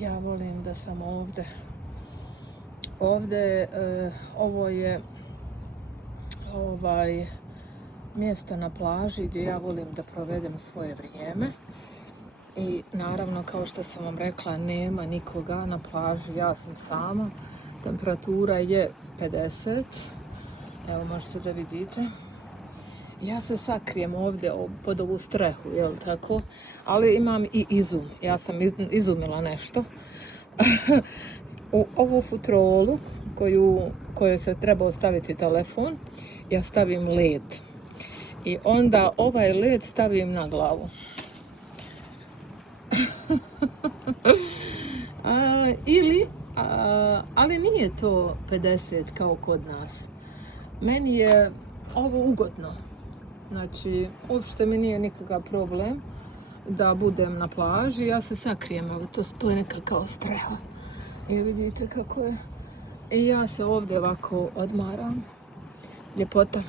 Ja volim da sam ovdje. Ovo je mjesto na plaži gdje ja volim da provedem svoje vrijeme. I naravno, kao što sam vam rekla, nema nikoga na plaži, ja sam sama. Temperatura je 50. Evo, možete da vidite. Ja se sakrijem ovdje pod ovu strehu, jel tako? Ali imam i izum. Ja sam izumila nešto. U ovu futrolu koju se treba ostaviti telefon, ja stavim led. I onda ovaj led stavim na glavu. Ali nije to 50 kao kod nas. Meni je ovo ugodno. Znači, uopšte mi nije nikakav problem da budem na plaži. Ja se sakrijem, evo, to je neka kao streha. I vidite kako je. I ja se ovdje ovako odmaram. Ljepota.